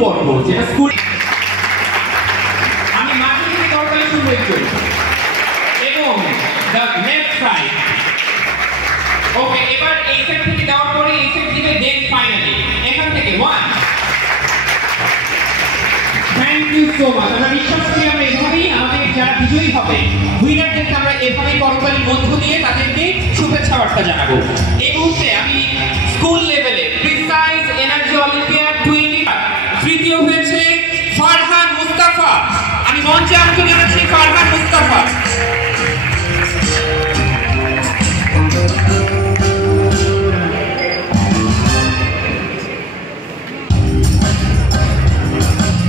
পর্ব, যেটা স্কুল। আমি মাঠে থেকে করতালি শুরু একটু, এবং দ্য লেফট সাইড। ওকে, এবার এই সেট থেকে দেওয়ার পরে এই সেট দিবে, দেন ফাইনালি এখান থেকে 1। Thank you so much. আমরা বিশ্বাস করি আমরা এভাবেই আমাদের যারা বিজয়ী হবে, উইনারদেরকে আমরা এভাবেই করতালির মধ্য দিয়ে তাদেরকে শুভেচ্ছা বার্তা জানাবো। এই মুহূর্তে আমি স্কুল লেভেলে প্রিসাইজ এনার্জি অলিম্পিয়াড 20 তৃতীয় হয়েছে ফারহান মুস্তাফা। আমি মঞ্চে আমন্ত্রণ জানাচ্ছি ফারহান মুস্তাফা।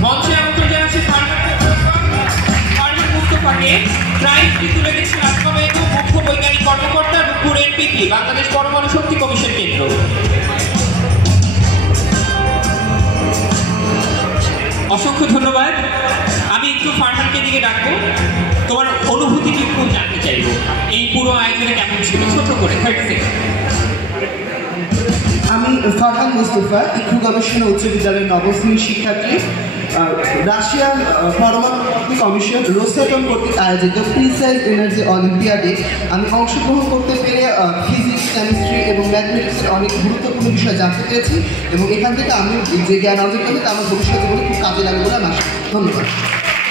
মঞ্চে আমন্ত্রণ জানাচ্ছি ফারহান মুস্তাফাকে। প্রাইজটি তুলে দিচ্ছেন আসমাবেদু, মুখ্য বৈজ্ঞানিক কর্মকর্তা, রূপপুর এনপিপি, বাংলাদেশ পরমাণু শক্তি কমিশন কেন্দ্র। অসংখ্য ধন্যবাদ। আমি একটু ফারহানকে দিকে ডাকবো, তোমার অনুভূতিটি একটু জানতে চাইবো, এই পুরো আয়োজনে কেমন ছিল, ছোট করে 30 সেকেন্ড। আমি ফারহান মুস্তাফা, ইকরু গবেষণা উচ্চ বিদ্যালয়ের নবম শ্রেণীর শিক্ষার্থী। রাশিয়ার পরমাণু কমিশন রোসাটম কর্তৃক আয়োজিত প্রিসাইজ এনার্জি অলিম্পিয়াডে আমি অংশগ্রহণ করতে পেরে ফিজিক্স, কেমিস্ট্রি এবং ম্যাথমেটিক্সের অনেক গুরুত্বপূর্ণ বিষয় জানতে পেরেছি, এবং এখান থেকে আমি যে জ্ঞান অর্জন করি তা আমার ভবিষ্যৎ জীবনে খুব কাজে লাগবে বলে আমি আশা করি। ধন্যবাদ।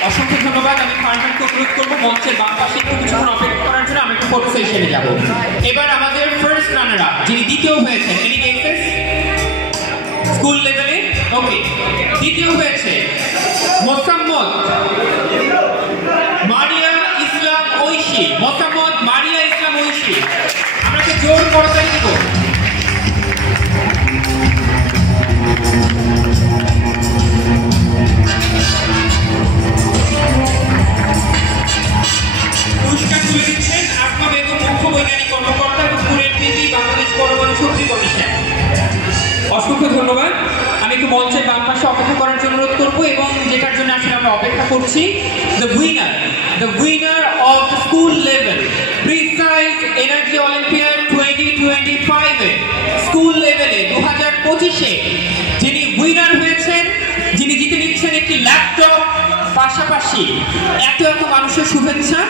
অসংখ্য ধন্যবাদ। আমি ফারহানকে অনুরোধ করবো মঞ্চের বাম পাশে একটু কিছুক্ষণ অপেক্ষা করার জন্য। আমি একটু ফটো সেশনে যাবো। এবার আমাদের ফার্স্ট রানার আপ, যিনি দ্বিতীয় হয়েছেন, এনি গেসেস স্কুল লেভেলে? ওকে, দ্বিতীয় হয়েছে মোসাম্মদ মারিয়া ইসলাম ঐশী। মোসাম্মদ মারিয়া ইসলাম ঐশী, আমরা কি জোর করতালি দিব? পুরস্কার তুলে দিচ্ছেন আসমাবেদু, মুখ্য বৈজ্ঞানিক কর্মকর্তা, রূপপুর এনপিপি, বাংলাদেশ পরমাণু শক্তি কমিশন। অসংখ্য ধন্যবাদ। আমি একটু মঞ্চের বাম পাশে অপেক্ষা করার জন্য অনুরোধ করবো, এবং যেটার জন্য আসলে আমরা অপেক্ষা করছি, the winner of the school level precise energy olympiad 2025 school লেভেলে 2025-এ যিনি উইনার হয়েছেন, যিনি জিতে নিচ্ছেন একটি ল্যাপটপ, পাশাপাশি এত মানুষের শুভেচ্ছা,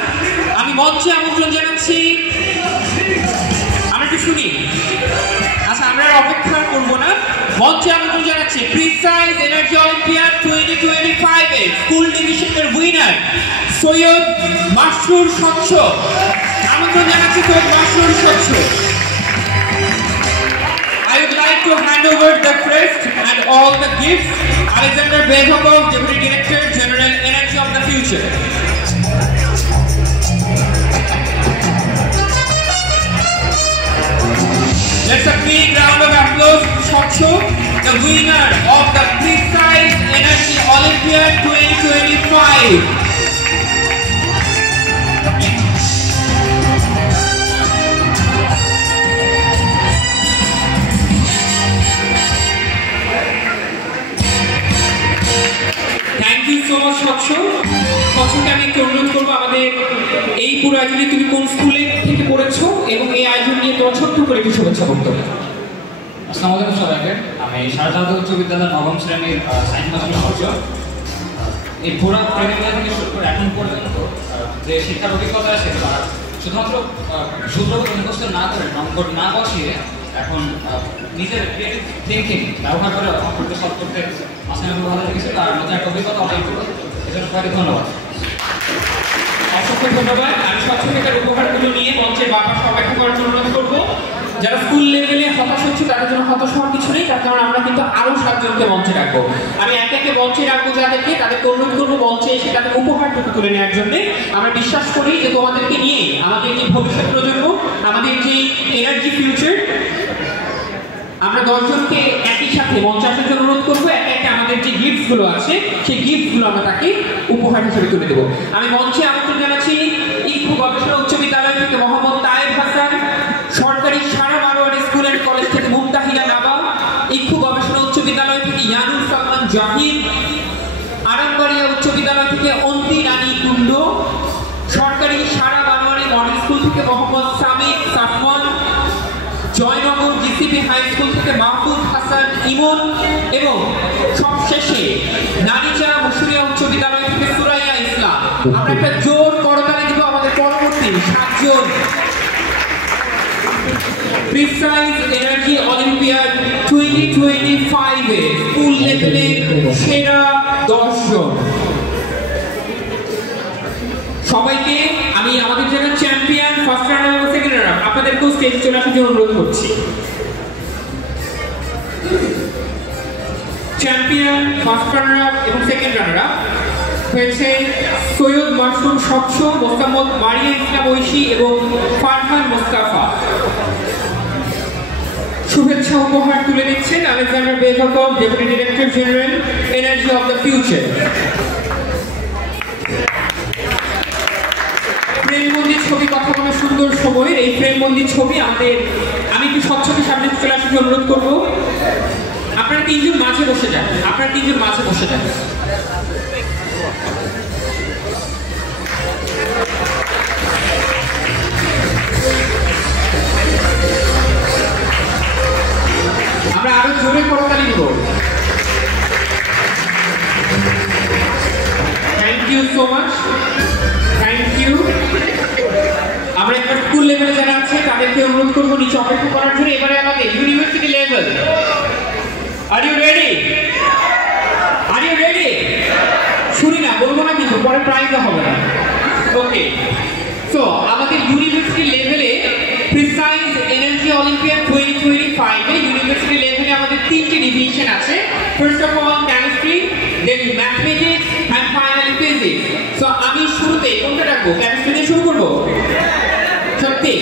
আমি মঞ্চে আমন্ত্রণ জানাচ্ছি। আমরা একটু শুনি। আচ্ছা, আমরা অপেক্ষা করবো না, মঞ্চে আমন্ত্রণ জানাচ্ছি প্রিসাইজ এনার্জি অলিম্পিয়াড 2025 স্কুল ডিভিশনের উইনার সৈয়দ মাসরুর স্বচ্ছ। আমন্ত্রণ জানাচ্ছি সৈয়দ মাসরুর স্বচ্ছ। I would like to hand over the crest and all the gifts Alexander Bevakov, Deputy Director General Energy of the Future. Let's a big round of applause for Shotcho, the winner of the Precise Energy Olympiad 2025. Thank you so much, Shotcho. Shotchoকে আমি একটু অনুরোধ করবো, আমাদের এই পুরো আয়োজনে তুমি কোন স্কুলে থেকে পড়েছো এবং এই আয়োজন নিয়ে তোমার ছোট্ট করে একটু শুভেচ্ছা বক্তব্য। আসসালামু আলাইকুম সবাইকে। আমি সারদা উচ্চ বিদ্যালয়ের নবম শ্রেণীর সায়েন্স মাস্টার সূর্য। এই পুরো প্রতিযোগিতা থেকে শুরু করে এখন পর্যন্ত যে শিক্ষার অভিজ্ঞতা আছে, শুধুমাত্র সূত্রগত মুখস্থ না করে, নম্বর না বসিয়ে, এখন নিজের ক্রিয়েটিভ থিঙ্কিং ব্যবহার করে অঙ্কটা সলভ করতে আসলে ভালো লেগেছে। তার মধ্যে একটা অভিজ্ঞতা অনেকগুলো, এজন্য সবাইকে ধন্যবাদ। অসংখ্য ধন্যবাদ। আমি স্বচ্ছতার উপহারগুলো নিয়ে মঞ্চের বাম পাশে অপেক্ষা করার জন্য অনুরোধ করবো। যারা স্কুল লেভেলে হতাশ হচ্ছে তাদের জন্য হতাশ হওয়ার কিছু নেই, তার কারণ আমরা কিন্তু আরো 7 জনকে মঞ্চে রাখবো। আমি একে একে মঞ্চে রাখবো যাদেরকে, তাদেরকে অনুরোধ করবো মঞ্চে এসে তাদের উপহারটুকু তুলে নেওয়ার জন্য। আমরা বিশ্বাস করি যে তোমাদেরকে নিয়ে আমাদের যে ভবিষ্যৎ প্রজন্ম, আমাদের যে এনার্জি ফিউচার, আমরা 10 জনকে একই সাথে মঞ্চে আসার জন্য অনুরোধ করবো। একে একে আমাদের যে গিফটগুলো আছে সেই গিফটগুলো আমরা তাকে উপহার হিসেবে তুলে দেবো। আমি মঞ্চে আমন্ত্রণ জানাচ্ছি ইকরু গবেষণা উচ্চ বিদ্যালয় থেকে মোহাম্মদ তায়েব হাসান, সরকারি সারা বারোয়ারি স্কুল অ্যান্ড কলেজ থেকে মুমতাহিনা নাবা, ইকরু গবেষণা উচ্চ বিদ্যালয় থেকে ইয়ানুল সালমান জাহিদ, আরামবাড়িয়া উচ্চ বিদ্যালয় থেকে অন্তি রানী কুন্ডু, সরকারি সারা বারোয়ারি মডেল স্কুল থেকে Mohammad Samid Safwan, Joynagar GCP high school থেকে মাহফুজ হাসান ইমন, এবং সবশেষ সবশেষে নারীচা মুসুরিয়া উচ্চ বিদ্যালয় থেকে সুরাইয়া ইসলাম। আমরা একটা জোর করতালি দিব আমাদের পরবর্তী 7 জন প্রিসাইজ এনার্জি অলিম্পিয়াড 2025 এ স্কুল লেভেলে সেরা 10 জন। সবাইকে আমি আমাদের যারা চ্যাম্পিয়ন ফার্স্ট রানার এবং সেকেন্ড রানার আপনাদেরকেও স্টেজে চলে আসার জন্য অনুরোধ করছি। চ্যাম্পিয়ন ফার্স্ট রানার এবং সেকেন্ড রানার হয়েছে সৈয়দ মাসুম স্বচ্ছ, মোসাম্মদ মারিয়া ইসলাম ঐশী এবং ফারহান মোস্তাফা। শুভেচ্ছা উপহার তুলে দিচ্ছেন Alexander Begum, deputy director general energy of the future. ফ্রেমবন্দি ছবি কথা বলা সুন্দর সময়, এই ফ্রেমবন্দি ছবি আমাদের আমি একটু স্বচ্ছকে সামনে চলে আসার অনুরোধ করবো। আপনারা 3 জন মাঝে বসে যান, আপনারা 3 জন মাঝে বসে যান। আমরা আরো জোরে করতালি দিব। Thank you so much, thank you. আমরা এবার স্কুল লেভেলে যারা আছে তাদেরকে অনুরোধ করবো নিচে অপেক্ষা করার জন্য। এবারে আমাদের university level. Are you ready? Are you ready? শুনি না, বলবো না কিন্তু পরে প্রাইজ হবে না। ওকে, সো আমাদের ইউনিভার্সিটি লেভেলে প্রিসাইজ এনার্জি অলিম্পিয়াড 2025 এ ইউনিভার্সিটি লেভেলে আমাদের 3টি ডিভিশন আছে। First of all chemistry, then mathematics and finally physics. So আমি শুরুতে কোনটা রাখবো? কেমিস্ট্রি দিয়ে শুরু করব? সত্যি?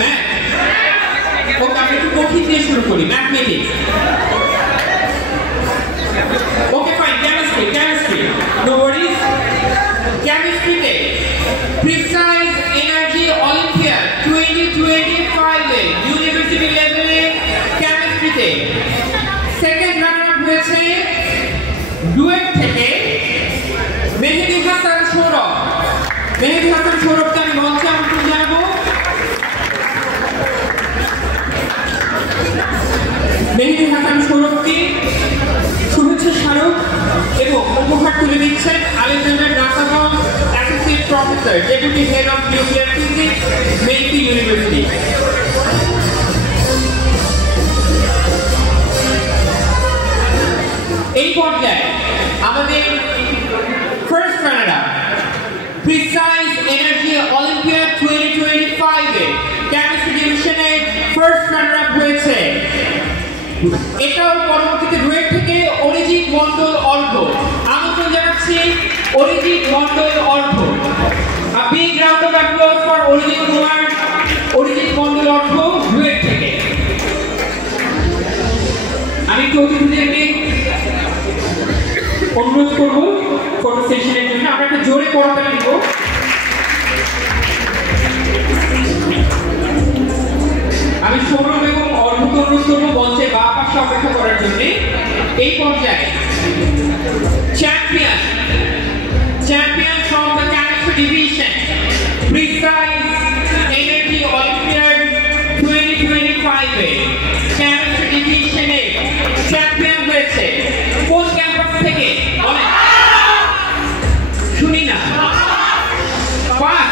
ম্যাথ? ওকে, আমি একটু কঠিন দিয়ে শুরু করি, mathematics. Okay fine, chemistry, chemistry, no worries. কেমিস্ট্রিতে প্রিসাইজ এনার্জি অলিম্পিয়াড 2025 এ ইউনিভার্সিটি লেভেলে কেমিস্ট্রিতে সেকেন্ড রানার আপ হয়েছে ডুয়েট থেকে মেহেদী হাসান সৌরভ। মেহেদী হাসান সৌরভকে আমি মঞ্চে আমন্ত্রণ জানাবো। মেহেদী হাসান সৌরভকে শুভেচ্ছা স্মারক এবং উপহার তুলে দিচ্ছেন আলেকজান্ডার নাসাগম associate professor, deputy head of nuclear physics, মেলকি ইউনিভার্সিটি। এই পর্যায়ে আমাদের first runner up Precise energy olympiad 2025 এ কেমিস্ট্রি ডিভিশনে ফার্স্ট রানার আপ হয়েছে। এটাও পরবর্তীতে ডুয়েট থেকে অরিজিৎ মন্ডল অর্ঘ। আমন্ত্রণ জানাচ্ছি অরিজিৎ মন্ডল অর্ঘ। A big round of applause for Arijit Kumar, Arijit Mondal Argha duet থেকে। আমি একটু অতিথিদেরকে অনুরোধ করবো ফটো সেশনের জন্য। আমরা একটা জোরে করতালি দিব। আমি সৌরভ এবং অর্ঘকে অনুরোধ করবো মঞ্চে বা পাশে অপেক্ষা করার জন্য। এই পর্যায়ে champion, champion from the chemistry division Precise energy olympiad 2025 এ কেমিস্ট্রি ডিভিশনে চ্যাম্পিয়ন হয়েছে কোন ক্যাম্পাস থেকে বলেন? শুনি না। পাস?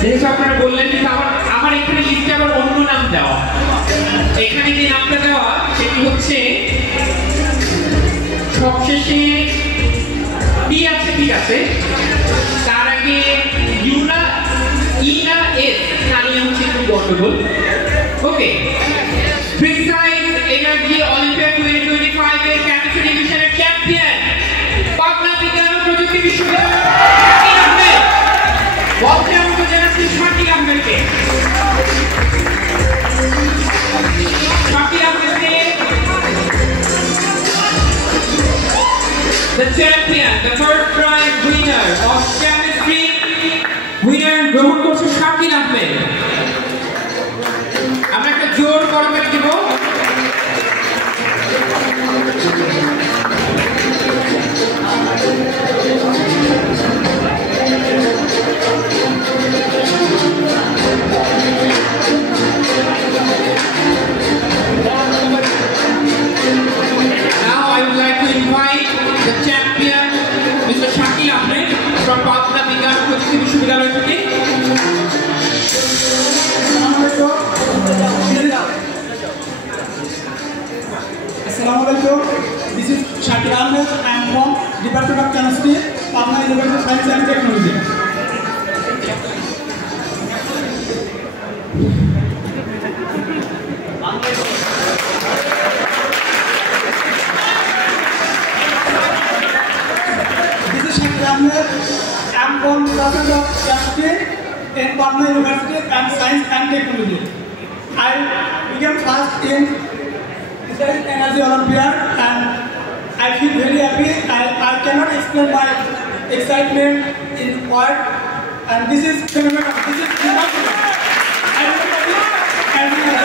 যেহেতু আপনারা বললেন, কিন্তু আমার এখানে লিস্টে আবার অন্য নাম দেওয়া। এখানে যে নামটা দেওয়া সেটি হচ্ছে সবশেষে টি আছে, ঠিক আছে। তার আগে ইউনা ইনা এস নামে হচ্ছে একটু গন্ডগোল। ওকে, প্রিসাইজ এনার্জি অলিম্পিয়াড 2025 এর কেমিস্ট্রি ডিভিশনের চ্যাম্পিয়ন পাবনা বিজ্ঞান ও প্রযুক্তি বিশ্ববিদ্যালয় শাকিল আহমেদ। বলতে আমাকে জানাচ্ছি শাকিল আহমেদকে। শাকিল আহমেদকে the champion, the first prize winner of chemistry winner গ্রহণ করছে শাকিল আহমেদ। আমরা একটা জোর করতালি দিব। Shakir Ahmed. I am from Department of Chemistry, Patna University of Science and Technology. This is Shakir Ahmed. I am from Department of Chemistry in Patna University and Science and Technology. I became first in Energy Olympiad and I feel very happy. I cannot explain my excitement in words, and this is phenomenal. This is remarkable. I don't know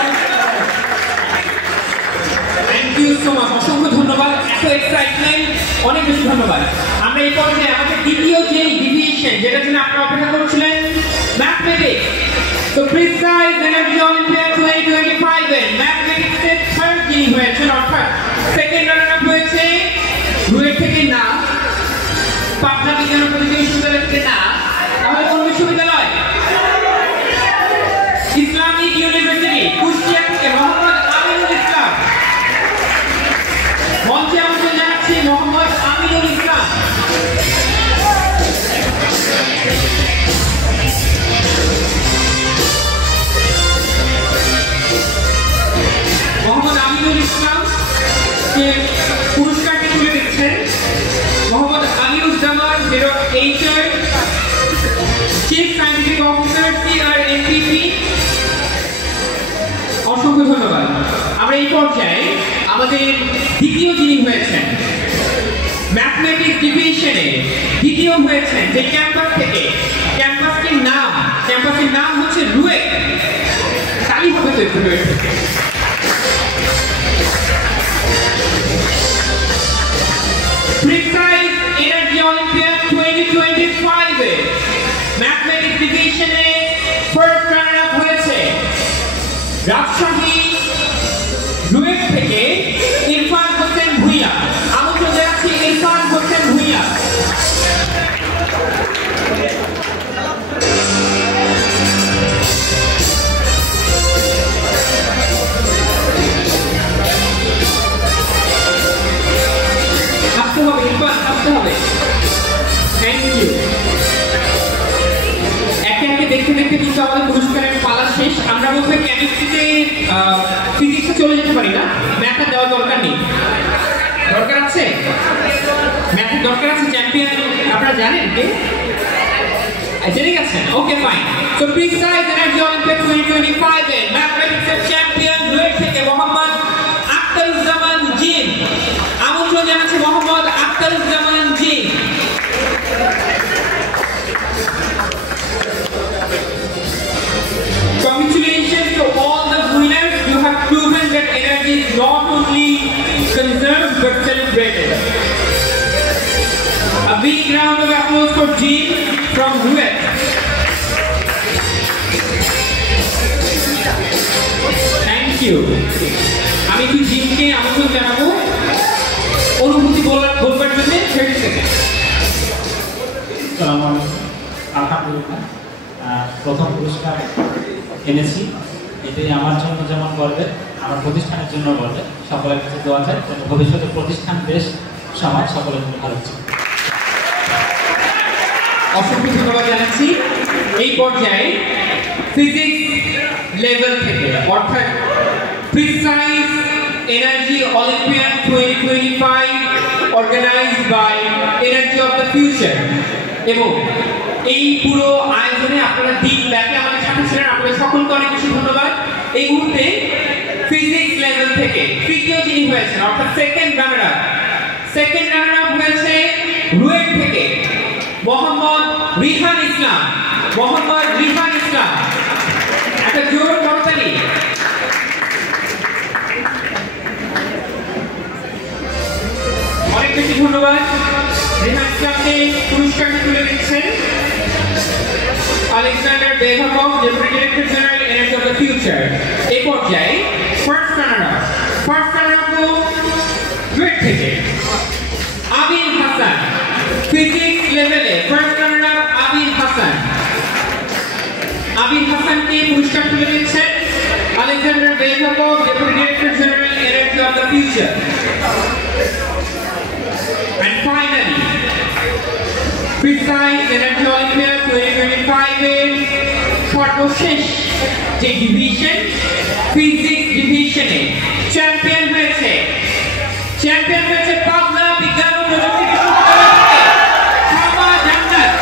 thank you so much, অসংখ্য ধন্যবাদ। এত excitement, অনেক বেশি ধন্যবাদ। আমরা এই পর্যায়ে আমাদের দ্বিতীয় যে ডিভিয়েশন যেটার জন্য আপনারা অপেক্ষা করছিলেন, ম্যাথমেটিক্স। তো প্রিসাইজ এনার্জি অলিম্পিয়াড 2025 এর ম্যাথমেটিক্স এর থার্ড যিনি হয়েছেন, অর্থাৎ সেকেন্ড রানার আপ হয়েছে রুয়েট থেকে না, পাবনা বিজ্ঞান ও প্রযুক্তি বিশ্ববিদ্যালয় থেকে না, তাহলে কোন বিশ্ববিদ্যালয়? ইসলামিক ইউনিভার্সিটি কুষ্টিয়া থেকে মোহাম্মদ আমিনুল ইসলাম। মঞ্চে আমন্ত্রণ জানাচ্ছি মোহাম্মদ আমিনুল ইসলাম। মোহাম্মদ আমিনুল ইসলাম কে পুরস্কারটি তুলে দিচ্ছেন Mohammad Amiruzzaman HR, chief scientific officer CRNPP। অসংখ্য ধন্যবাদ। আমরা এই পর্যায়ে আমাদের দ্বিতীয় যিনি হয়েছেন ম্যাথমেটিক্স ডিভিশনে দ্বিতীয় হয়েছেন যে ক্যাম্পাস থেকে, ক্যাম্পাসটির নাম হচ্ছে রুয়েট। তাই হবে তো একটু রুয়েট থেকে। Precise Energy Olympiad 2025 এ ম্যাথমেটিক্স ডিভিশনে ফার্স্ট রানার আপ হয়েছে রাজশাহী রুয়েট থেকে ইরফান হোসেন ভুইয়া। আমন্ত্রণ জানাচ্ছি ইরফান হোসেন ভুইয়া। আসতে হবে ইরফান, আসতে হবে। Thank you. একে একে দেখতে দেখতে কিন্তু আমাদের পুরস্কারের পালা শেষ। আমরা বলতে কেমিস্ট্রিতে ফিজিক্সে চলে যেতে পারি না, ম্যাথে দেওয়ার দরকার নেই। দরকার আছে, ম্যাথের দরকার আছে। চ্যাম্পিয়ন আপনারা জানেন কে? জেনে গেছেন? Okay fine. So precise energy olympiad 2025 এর ম্যাথমেটিক্সের চ্যাম্পিয়ন রুয়েট থেকে মোহাম্মদ আখতারুজ্জামান জিন। আমন্ত্রণ জানাচ্ছি মোহাম্মদ আখতারুজ্জামান জিন। Congratulations to all the winners. You have proven that energy is not only conserved but celebrated. A big round of applause for Jean from Ruet. Thank you. আমি কি জিনকে আমন্ত্রণ জানাবো অনুভূতি বলবার জন্য 30 সেকেন্ড। আলহামদুলিল্লাহ, প্রথম পুরস্কার এনেছি, এটাই আমার জন্য যেমন গর্বের, আমার প্রতিষ্ঠানের জন্য গর্বের। সকলের কাছে দোয়া চাই ভবিষ্যতে প্রতিষ্ঠান, দেশ, সমাজ সকলের জন্য ভালো হচ্ছে। অসংখ্য ধন্যবাদ জানাচ্ছি। এই পর্যায়ে ফিজিক্স লেভেল থেকে, অর্থাৎ precise energy olympiad 2025 organised by energy of the future, এবং এই পুরো আয়োজনে আপনারা দিন ব্যাপী আমাদের সাথে ছিলেন। আপনাদের সকলকে অনেক বেশি ধন্যবাদ। এই মুহূর্তে ফিজিক্স লেভেল থেকে তৃতীয় যিনি হয়েছেন, অর্থাৎ সেকেন্ড রানার আপ হয়েছে রুয়েট থেকে মোহাম্মদ রিহান ইসলাম। একটা জোর করতালি। অনেক বেশি ধন্যবাদ। রিহান ইসলামকে পুরস্কারটি তুলে দিচ্ছেন আলেকজান্ডার বেভাকভ, deputy director general energy of the future. এই পর্যায়ে ফার্স্ট রানার আপ রুয়েট থেকে আবির হাসান। ফিজিক্স লেভেলে ফার্স্ট রানার আপ আবির হাসানকে পুরস্কার তুলে দিচ্ছেন আলেকজান্ডার বেভাকভ, deputy director general energy of the future. Precise energy olympiad 2025 এর সর্বশেষ যে ডিভিশন ফিজিক্স ডিভিশনে চ্যাম্পিয়ন হয়েছে পাবনা বিজ্ঞান ও প্রযুক্তি বিশ্ববিদ্যালয় শামা জান্নাত।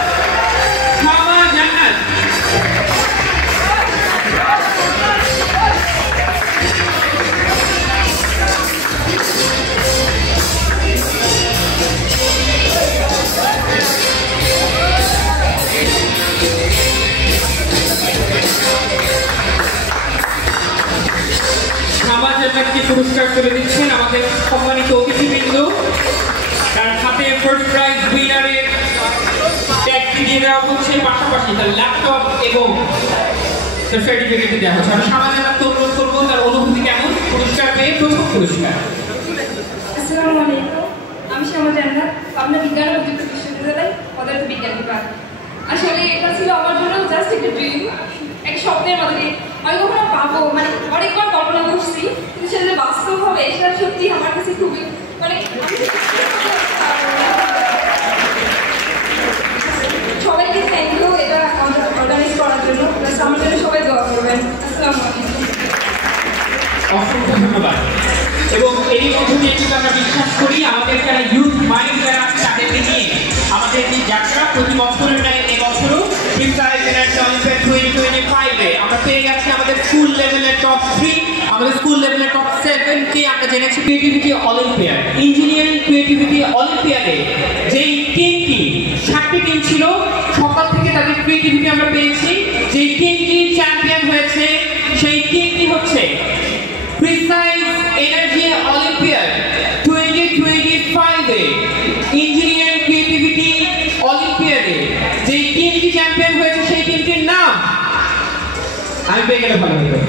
পুরস্কার তুলে দিচ্ছেন আমাদের সম্মানিত অতিথিবৃন্দ। তার হাতে ফার্স্ট প্রাইজ উইনারের ট্যাগটি দিয়ে দেওয়া হচ্ছে, পাশাপাশি তার ল্যাপটপ এবং তার সার্টিফিকেট দেওয়া হচ্ছে। আমি সামাজিক অনুরোধ করবো তার অনুভূতি কেমন পুরস্কার পেয়ে প্রথম পুরস্কার। আসসালামু আলাইকুম, আমি শামা জান্নাত, পাবনা বিজ্ঞান ও প্রযুক্তি বিশ্ববিদ্যালয় পদার্থ বিজ্ঞান বিভাগ। আসলে এটা ছিল আমার জন্য জাস্ট একটা ড্রিম, এক স্বপ্নের মতো। আমি কখনো পাবো মানে অনেকবার কল্পনা করছি, কিন্তু সেটা বাস্তব হবে সেটা সত্যি আমার কাছে খুবই মানে সবাইকে থ্যাংক ইউ এটা অর্গানাইজ করার জন্য। আমার জন্য সবাই দোয়া করবেন। আসসালামু আলাইকুম। অসংখ্য ধন্যবাদ। এবং এই মধ্যে দিয়ে কিন্তু আমরা বিশ্বাস করি আমাদের যারা ইউথ মাইন্ড যারা আছে তাদেরকে নিয়ে আমাদের যে যাত্রা প্রতি বছরের ন্যায় এবছরও প্রিসাইজ এনার্জি অলিম্পিয়াড 2025 আমরা পেয়ে গেছি আমাদের স্কুল লেভেলের টপ 3, আমাদের স্কুল লেভেলের টপ 7 কে আমরা জেনেছি ক্রিয়েটিভিটি অলিম্পিয়াড। ইঞ্জিনিয়ারিং ক্রিয়েটিভিটি অলিম্পিয়াডে যেই টিমটি 7টি টিম ছিল, সকাল থেকে তাদের ক্রিয়েটিভিটি আমরা পেয়েছি। যেই টিমটি চ্যাম্পিয়ন হয়েছে সেই টিমটি হচ্ছে Precise energy olympiad 2025 engineering creativity অলিম্পিয়াডে যে টিমটি চ্যাম্পিয়ন হয়েছে সেই টিমটির নাম আমি পেয়ে গেলে ভালো হতো।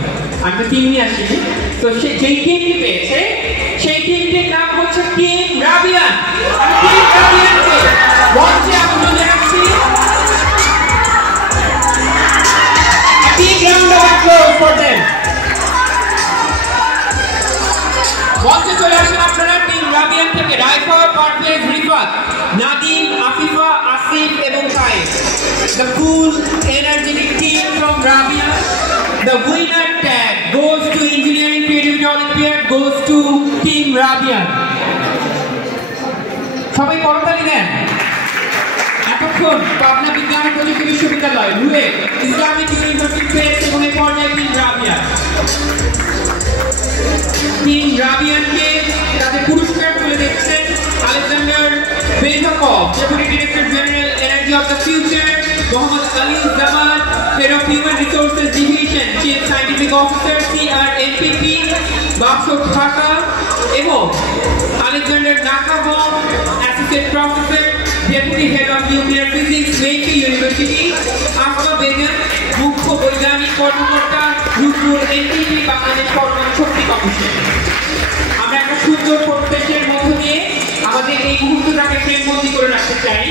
আমি তো টিম নিয়ে আসিনি, তো যেই টিমটি পেয়েছে সেই টিমটির নাম হচ্ছে টিম রাবিয়ান। টিম রাবিয়ানকে মঞ্চে আমন্ত্রণ জানাচ্ছি। A big round of applause for them. মঞ্চে চলে আসেন আপনারা টিম রাবিয়ান থেকে রাইফা, পারভেজ, রিফাত, নাদিম, আফিফা, আসিফ এবং Taif. The cool energetic team from Rabia. The winner tag goes to Engineering Creativity Olympiad, goes to Team Rabia. সবাই করতালি দেন। এতক্ষণ পাবনা বিজ্ঞান ও প্রযুক্তি বিশ্ববিদ্যালয় রুয়ে ইসলামিক ইউনিভার্সিটি প্রেস এবং এই পর্যায়ে টিম রাবিয়া। টিম রাবিয়ানকে তাদের পুরস্কার তুলে দিচ্ছেন আলেকজান্ডার বেজকভ, deputy director general energy of the future, Mohammad Ali Zaman, head of human resources division, chief scientific officer CRNPP, বাক্স ঢাকা, এবং আলেকজান্ডার নাকাবম, associate professor, deputy head of nuclear physics, মেইকি ইউনিভার্সিটি, আসফা বেগম, মুখ্য বৈজ্ঞানিক কর্মকর্তা, রূপপুর NPP, বাংলাদেশ পরমাণু শক্তি কমিশন। আমরা একটা সুন্দর পরিবেশের মধ্য দিয়ে আমাদের এই মুহূর্তটাকে ফ্রেমবন্দি করে রাখতে চাই।